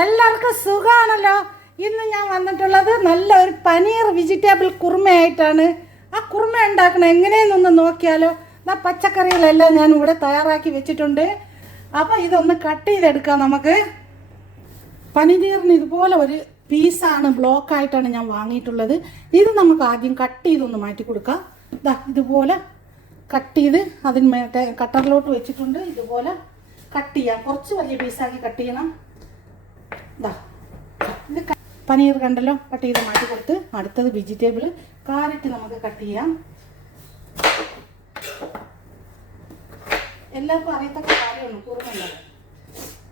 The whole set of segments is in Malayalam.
എല്ലാവർക്കും സുഖമാണല്ലോ ഇന്ന് ഞാൻ വന്നിട്ടുള്ളത് നല്ല ഒരു പനീർ വെജിറ്റബിൾ കുറുമയായിട്ടാണ്. ആ കുറുമ ഉണ്ടാക്കണം എങ്ങനെയെന്നൊന്ന് നോക്കിയാലോ. ആ പച്ചക്കറികളെല്ലാം ഞാൻ ഇവിടെ തയ്യാറാക്കി വെച്ചിട്ടുണ്ട്. അപ്പോൾ ഇതൊന്ന് കട്ട് ചെയ്തെടുക്കാം നമുക്ക്. പനിനീറിന് ഇതുപോലെ ഒരു പീസാണ് ബ്ലോക്കായിട്ടാണ് ഞാൻ വാങ്ങിയിട്ടുള്ളത്. ഇത് നമുക്ക് ആദ്യം കട്ട് ചെയ്തൊന്ന് മാറ്റി കൊടുക്കാം. ഇതാ ഇതുപോലെ കട്ട് ചെയ്ത് അതിന് മറ്റേ കട്ടറിലോട്ട് വെച്ചിട്ടുണ്ട്. ഇതുപോലെ കട്ട് ചെയ്യാം. കുറച്ച് വലിയ പീസാക്കി കട്ട് ചെയ്യണം. ഇതാ പനീർ കണ്ടല്ലോ? കട്ട് ചെയ്ത് മാറ്റി കൊടുത്ത് അടുത്തത് വെജിറ്റബിൾ കാരറ്റ് നമുക്ക് കട്ട് ചെയ്യാം. എല്ലാവർക്കും അറിയത്തക്ക കാര്യമാണ് കുറുമയുള്ളത്.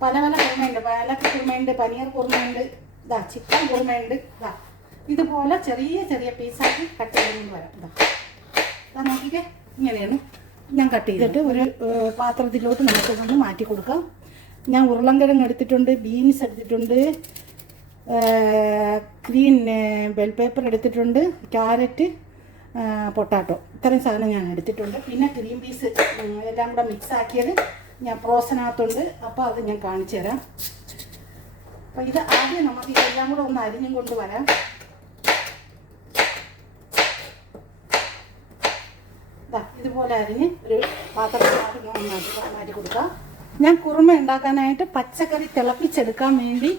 പല പല കുറുമയുണ്ട് പാലക്ക കുറുമയുണ്ട് പനീർ കുറുമയുണ്ട് ഇതാ ചിക്കൻ കുറുമയുണ്ട് ഇതാ ഇതുപോലെ ചെറിയ ചെറിയ പീസാക്കി കട്ട് ചെയ്തുകൊണ്ട് വരാം. ഇതാ ഇതാ നോക്കിക്കേ ഇങ്ങനെയാണ് ഞാൻ കട്ട് ചെയ്തിട്ട് ഒരു പാത്രത്തിലോട്ട് നമുക്കിതൊന്ന് മാറ്റി കൊടുക്കാം. ഞാൻ ഉരുളൻകിഴങ്ങ് എടുത്തിട്ടുണ്ട് ബീൻസ് എടുത്തിട്ടുണ്ട് ഗ്രീൻ ബെൽ പേപ്പർ എടുത്തിട്ടുണ്ട് ക്യാരറ്റ് പൊട്ടാറ്റോ ഇത്രയും സാധനം ഞാൻ എടുത്തിട്ടുണ്ട്. പിന്നെ ഗ്രീൻ പീസ് എല്ലാം കൂടെ മിക്സ് ആക്കിയത് ഞാൻ പ്രോസനകത്തുണ്ട് അപ്പോൾ അത് ഞാൻ കാണിച്ചു തരാം. അപ്പോൾ ഇത് ആദ്യം നമുക്ക് ഇതെല്ലാം കൂടെ ഒന്ന് അരിഞ്ഞും കൊണ്ടുവരാം ഇതുപോലെ അരിഞ്ഞ് ഒരു പാത്രത്തിനകത്ത് മാറ്റി കൊടുക്കാം. ഞാൻ കുറുമ ഉണ്ടാക്കാനായിട്ട് പച്ചക്കറി തിളപ്പിച്ചെടുക്കാൻ വേണ്ടി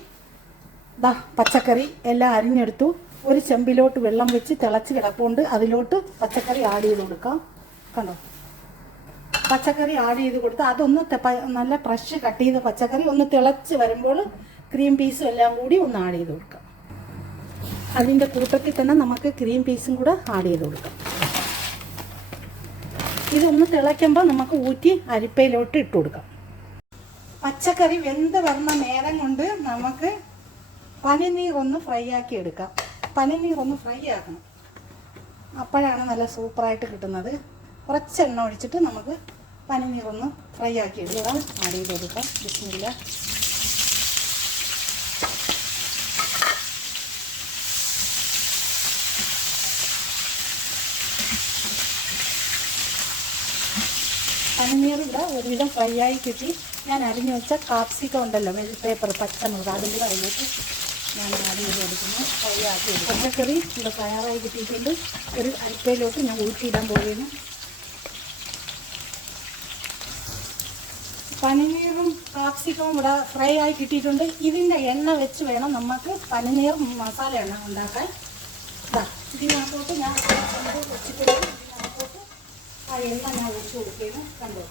ദാ പച്ചക്കറി എല്ലാം അരിഞ്ഞെടുത്തു. ഒരു ചെമ്പിലോട്ട് വെള്ളം വെച്ച് തിളച്ച് കിടപ്പുണ്ട്. അതിലോട്ട് പച്ചക്കറി ആഡ് ചെയ്ത് കൊടുക്കാം. കണ്ടോ? പച്ചക്കറി ആഡ് ചെയ്ത് കൊടുത്ത് അതൊന്ന് നല്ല ഫ്രഷ് കട്ട് ചെയ്ത പച്ചക്കറി ഒന്ന് തിളച്ച് വരുമ്പോൾ ക്രീം പീസും എല്ലാം കൂടി ഒന്ന് ആഡ് ചെയ്ത് കൊടുക്കാം. അതിന്റെ കൂട്ടത്തിൽ തന്നെ നമുക്ക് ക്രീം പീസും കൂടെ ആഡ് ചെയ്ത് കൊടുക്കാം. ഇതൊന്ന് തിളയ്ക്കുമ്പോൾ നമുക്ക് ഊറ്റി അരിപ്പയിലോട്ട് ഇട്ട് കൊടുക്കാം. പച്ചക്കറി വെന്ത് വരുന്ന നേരം കൊണ്ട് നമുക്ക് പനിനീർ ഒന്ന് ഫ്രൈ ആക്കി എടുക്കാം. പനിനീർ ഒന്ന് ഫ്രൈ ആക്കണം. അപ്പോഴാണ് നല്ല സൂപ്പറായിട്ട് കിട്ടുന്നത്. കുറച്ച് എണ്ണ ഒഴിച്ചിട്ട് നമുക്ക് പനിനീർ ഒന്ന് ഫ്രൈ ആക്കി എടുക്കാം. ആഡ് കൊടുക്കാം ബിസ്മില്ല. പനിനീർ ഇവിടെ ഒരുവിധം ഫ്രൈ ആയി കിട്ടി. ഞാൻ അരിഞ്ഞു വെച്ച കാപ്സിക്കം ഉണ്ടല്ലോ വെൽ പേപ്പർ പച്ചമുളക് അതിന്റെ അതിലേക്ക് ഞാൻ ചെയ്ത് കൊടുക്കുന്നു ഫ്രൈ ആക്കി പച്ചക്കറി ഇവിടെ തയ്യാറായി കിട്ടിയിട്ടുണ്ട്. ഒരു അരിപ്പയിലോട്ട് ഞാൻ ഊറ്റിയിടാൻ പോവുകയാണ്. പനിനീറും കാപ്സിക്കവും ഇവിടെ ഫ്രൈ ആയി കിട്ടിയിട്ടുണ്ട്. ഇതിന്റെ എണ്ണ വെച്ച് വേണം നമുക്ക് പനിനീർ മസാല എണ്ണ ഉണ്ടാക്കാൻ. ഇതിനകത്തോട്ട് ഞാൻ വെച്ചിട്ടുണ്ട് ആ എണ്ണ ഞാൻ ഒഴിച്ചു കൊടുക്കുകയാണ്. കണ്ടു?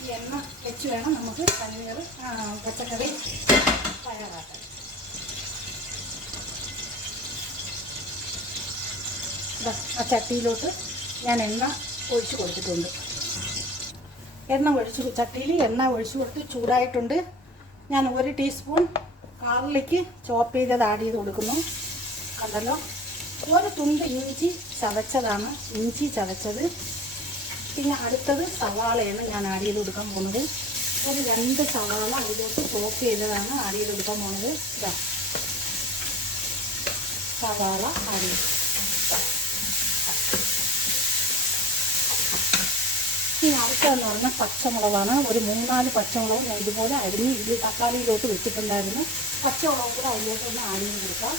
ഈ എണ്ണ വെച്ച് വേണം നമുക്ക് ആ, പച്ചക്കറി തയ്യാറാക്കാൻ. ആ ചട്ടിയിലോട്ട് ഞാൻ എണ്ണ ഒഴിച്ച് കൊടുത്തിട്ടുണ്ട്. എണ്ണ ഒഴിച്ചു ചട്ടിയിൽ എണ്ണ ഒഴിച്ചു കൊടുത്ത് ചൂടായിട്ടുണ്ട്. ഞാൻ ഒരു ടീസ്പൂൺ കാറിലേക്ക് ചോപ്പ് ചെയ്തത് ആഡ് ചെയ്ത് കൊടുക്കുന്നു. കണ്ടല്ലോ? ഒരു തുണ്ട് ഇഞ്ചി ചതച്ചതാണ്. ഇഞ്ചി ചതച്ചത്. പിന്നെ അടുത്തത് സവാളയാണ് ഞാൻ ആഡ് ചെയ്ത് കൊടുക്കാൻ പോകുന്നത്. ഒരു രണ്ട് സവാള അതിലോട്ട് ചോപ്പ് ചെയ്തതാണ് ആഡ് ചെയ്ത് കൊടുക്കാൻ പോകുന്നത്. ഇതാ. സവാള ആഡ് ചെയ്തു. ഇനി അടുത്തതെന്ന് പറഞ്ഞാൽ പച്ചമുളകാണ്. ഒരു മൂന്നാൽ പച്ചമുളക് ഞാൻ ഇതുപോലെ അരിഞ്ഞ് ഇത് തക്കാളിയിലോട്ട് വെച്ചിട്ടുണ്ടായിരുന്നു. പച്ചമുളക് കൂടെ അതിലോട്ടൊന്ന് ആഡ് ചെയ്ത് കൊടുക്കാം.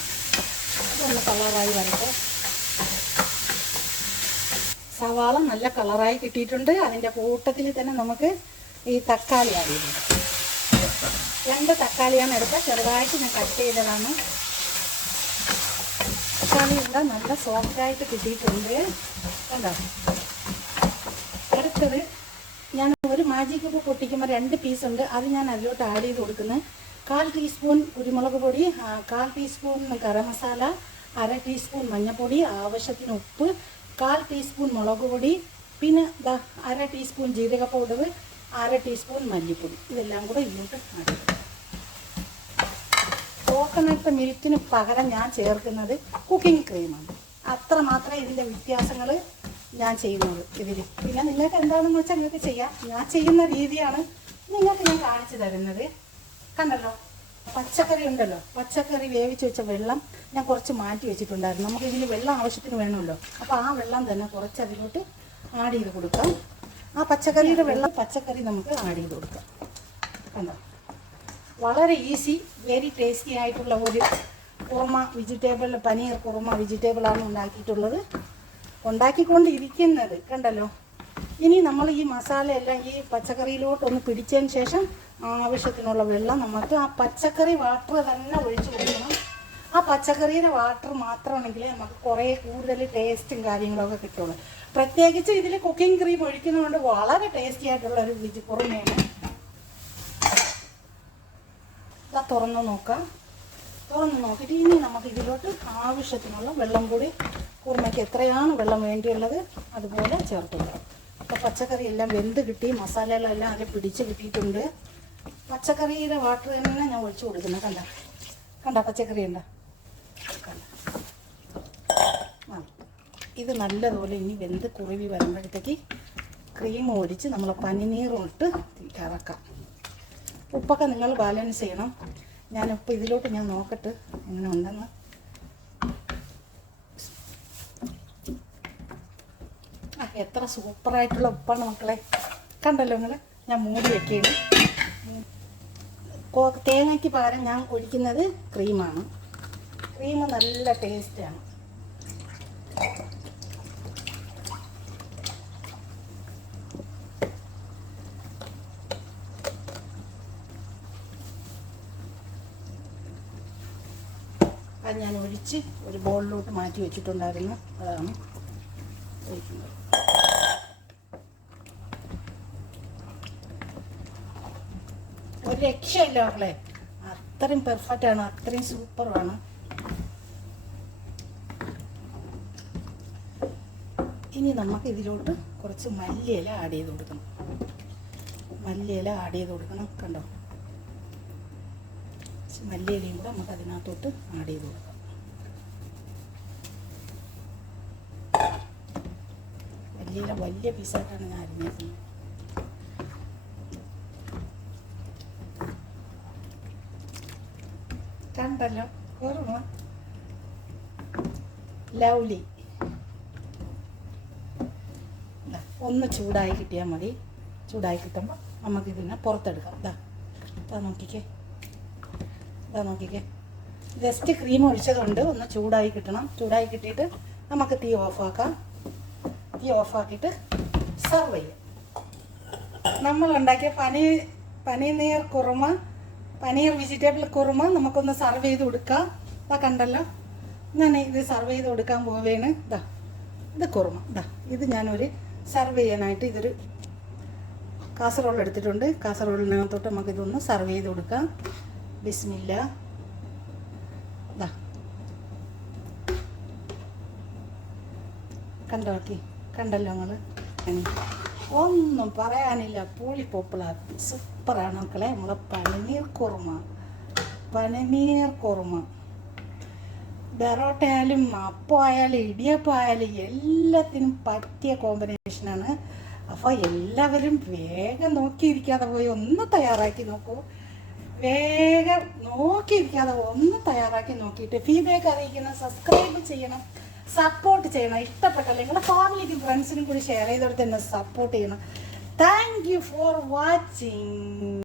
അതൊന്ന് കളറായി വരട്ടെ. സവാള നല്ല കളറായി കിട്ടിയിട്ടുണ്ട്. അതിന്റെ കൂട്ടത്തിൽ തന്നെ നമുക്ക് ഈ തക്കാളി കൊടുക്കാം. രണ്ട് തക്കാളിയാണ് എടുക്കുക ചെറുതായിട്ട് ഞാൻ കട്ട് ചെയ്തതാണ്. തക്കാളി ഇവിടെ നല്ല സോഫ്റ്റായിട്ട് കിട്ടിയിട്ടുണ്ട്. കണ്ടോ? അടുത്തത് ഞാൻ ഒരു മാജിക്ക് പൊട്ടിക്കുമ്പോൾ രണ്ട് പീസ് ഉണ്ട്. അത് ഞാൻ അതിലോട്ട് ആഡ് ചെയ്ത് കൊടുക്കുന്നത്. കാൽ ടീസ്പൂൺ കുരുമുളക് പൊടി കാൽ ടീസ്പൂൺ ഗരം മസാല അര ടീസ്പൂൺ മഞ്ഞൾപ്പൊടി ആവശ്യത്തിന് ഉപ്പ് കാൽ ടീസ്പൂൺ മുളക് പൊടി പിന്നെ ദാ അര ടീസ്പൂൺ ജീരക പൗഡർ അര ടീസ്പൂൺ മല്ലിപ്പൊടി. ഇതെല്ലാം കൂടെ ഇങ്ങോട്ട് കോക്കനട്ട് മിൽക്കിന് പകരം ഞാൻ ചേർക്കുന്നത് കുക്കിംഗ് ക്രീമാണ് അത്ര മാത്രമേ ഇതിന്റെ വ്യത്യാസങ്ങൾ ഞാൻ ചെയ്യുന്നുള്ളൂ ഇതിൽ പിന്നെ നിങ്ങൾക്ക് എന്താണെന്ന് വെച്ചാൽ നിങ്ങൾക്ക് ചെയ്യാം. ഞാൻ ചെയ്യുന്ന രീതിയാണ് നിങ്ങൾക്ക് ഞാൻ കാണിച്ചു തരുന്നത്. കണ്ടല്ലോ? പച്ചക്കറി ഉണ്ടല്ലോ. പച്ചക്കറി വേവിച്ച് വെച്ച വെള്ളം ഞാൻ കുറച്ച് മാറ്റി വെച്ചിട്ടുണ്ടായിരുന്നു. നമുക്ക് ഇതിന് വെള്ളം ആവശ്യത്തിന് വേണമല്ലോ. അപ്പോൾ ആ വെള്ളം തന്നെ കുറച്ച് അതിലോട്ട് ആഡ് ചെയ്ത് കൊടുക്കാം. ആ പച്ചക്കറിയുടെ വെള്ളം പച്ചക്കറി നമുക്ക് ആഡ് ചെയ്ത് കൊടുക്കാം. കണ്ടോ? വളരെ ഈസി വെരി ടേസ്റ്റി ആയിട്ടുള്ള ഒരു കുറുമ വെജിറ്റബിൾ പനീർ കുറുമ വെജിറ്റബിളാണ് ഉണ്ടാക്കിയിട്ടുള്ളത്. ഉണ്ടാക്കിക്കൊണ്ടിരിക്കുന്നത്. കണ്ടല്ലോ? ഇനി നമ്മൾ ഈ മസാല എല്ലാം ഈ പച്ചക്കറിയിലോട്ട് ഒന്ന് പിടിച്ചതിന് ശേഷം ആവശ്യത്തിനുള്ള വെള്ളം നമുക്ക് ആ പച്ചക്കറി വാട്ടർ തന്നെ ഒഴിച്ചു കൊടുക്കണം. ആ പച്ചക്കറിയുടെ വാട്ടർ മാത്രമാണെങ്കിൽ നമുക്ക് കുറേ കൂടുതൽ ടേസ്റ്റും കാര്യങ്ങളൊക്കെ കിട്ടുള്ളൂ. പ്രത്യേകിച്ച് ഇതിൽ കുക്കിംഗ് ക്രീം ഒഴിക്കുന്നതുകൊണ്ട് വളരെ ടേസ്റ്റി ആയിട്ടുള്ള ഒരു കുറുമയാണ് ഇതാ തുറന്നു നോക്കാം. തുറന്ന് നോക്കിയിട്ട് ഇനി നമുക്ക് ഇതിലോട്ട് ആവശ്യത്തിനുള്ള വെള്ളം കൂടി കുറുമയ്ക്ക് എത്രയാണ് വെള്ളം വേണ്ടിയുള്ളത് അതുപോലെ ചേർത്ത് കൊടുക്കാം. അപ്പോൾ പച്ചക്കറി എല്ലാം വെന്ത് കിട്ടി മസാലകളെല്ലാം അതിൽ പിടിച്ച് കിട്ടിയിട്ടുണ്ട്. പച്ചക്കറിയുടെ വാട്ടർ തന്നെ ഞാൻ ഒഴിച്ചു കൊടുക്കുന്നത് കണ്ട കണ്ട പച്ചക്കറി ഉണ്ട ഇത് നല്ലതുപോലെ ഇനി വെന്ത് കുറുവി വരുമ്പോഴത്തേക്ക് ക്രീം ഒഴിച്ച് നമ്മൾ പനിനീറും ഇട്ട് ഇറക്കാം. ഉപ്പൊക്കെ നിങ്ങൾ ബാലൻസ് ചെയ്യണം. ഞാനിപ്പോൾ ഇതിലോട്ട് ഞാൻ നോക്കട്ട് എങ്ങനെ ഉണ്ടെന്ന് എത്ര സൂപ്പറായിട്ടുള്ള ഉപ്പാണ് മക്കളെ. കണ്ടല്ലോ നിങ്ങൾ ഞാൻ മൂടി വെക്കുകയാണ് തേങ്ങയ്ക്ക് പകരം ഞാൻ ഒഴിക്കുന്നത് ക്രീമാണ് ക്രീം നല്ല ടേസ്റ്റാണ് അത് ഞാൻ ഒഴിച്ച് ഒരു ബോളിലോട്ട് മാറ്റി വെച്ചിട്ടുണ്ടായിരുന്നു. അതാണ് ഒഴിക്കുന്നത്. ഒരു രക്ഷയില്ല മക്കളെ. അത്രയും പെർഫെക്റ്റ് ആണ് അത്രയും സൂപ്പറാണ് ഇനി നമുക്ക് ഇതിലോട്ട് കുറച്ച് മല്ലിയില ആഡ് ചെയ്ത് കൊടുക്കണം. മല്ലിയില ആഡ് ചെയ്ത് കൊടുക്കണം കണ്ടോ? മല്ലിയിലയും കൂടെ നമുക്ക് അതിനകത്തോട്ട് ആഡ് ചെയ്ത് കൊടുക്കാം. മല്ലിയില വലിയ പീസായിട്ടാണ് ഞാൻ അരിഞ്ഞേക്കുന്നത്. കണ്ടല്ലോ ഓർമ്മ. ദാ, ഒന്ന് ചൂടായി കിട്ടിയാൽ മതി. ചൂടായി കിട്ടുമ്പോൾ നമുക്ക് ഇതിനെ പുറത്തെടുക്കാം. ഇതാ ഇതാ നോക്കിക്കേ. ഇതാ നോക്കിക്കേ. ജസ്റ്റ് ക്രീം ഒഴിച്ചതുകൊണ്ട് ഒന്ന് ചൂടായി കിട്ടണം. ചൂടായി കിട്ടിയിട്ട് നമുക്ക് തീ ഓഫാക്കാം. തീ ഓഫാക്കിയിട്ട് സെർവ് ചെയ്യാം. നമ്മൾ ഉണ്ടാക്കിയ പനി പനിനീർ കുറുമ പനീർ വെജിറ്റബിൾ കുറുമ നമുക്കൊന്ന് സർവ് ചെയ്ത് കൊടുക്കാം. ഇതാ കണ്ടല്ലോ? ഞാൻ ഇത് സർവ് ചെയ്ത് കൊടുക്കാൻ പോവുകയാണ് ഇതാ ഇത് കുറുമ. ഇതാ ഇത് ഞാനൊരു സർവ് ചെയ്യാനായിട്ട് ഇതൊരു കാസറോൾ എടുത്തിട്ടുണ്ട്. കാസറോളിനകത്തോട്ട് നമുക്കിതൊന്ന് സർവ് ചെയ്ത് കൊടുക്കാം. ബിസ്മില്ല. ഇതാ കണ്ടോ കണ്ടല്ലോ നിങ്ങൾ ഒന്നും പറയാനില്ല. പൂളി പോപ്പിള സൂപ്പറാണ് മക്കളെ. നമ്മളെ പനിനീർ കുറുമ. പനിനീർ കുറുമ. ബെറോട്ട ആയാലും അപ്പം ആയാലും ഇടിയപ്പം ആയാലും എല്ലാത്തിനും പറ്റിയ കോമ്പിനേഷനാണ് അപ്പോൾ എല്ലാവരും വേഗം നോക്കിയിരിക്കാതെ പോയി ഒന്ന് തയ്യാറാക്കി നോക്കൂ. വേഗം നോക്കിയിരിക്കാതെ ഒന്ന് തയ്യാറാക്കി നോക്കിയിട്ട് ഫീഡ്ബാക്ക് അറിയിക്കണം സബ്സ്ക്രൈബ് ചെയ്യണം. സപ്പോർട്ട് ചെയ്യണം. ഇഷ്ടപ്പെട്ട നിങ്ങളുടെ ഫാമിലിക്കും ഫ്രണ്ട്സിനും കൂടി ഷെയർ ചെയ്തെടുത്ത് എന്നെ സപ്പോർട്ട് ചെയ്യണം. Thank you for watching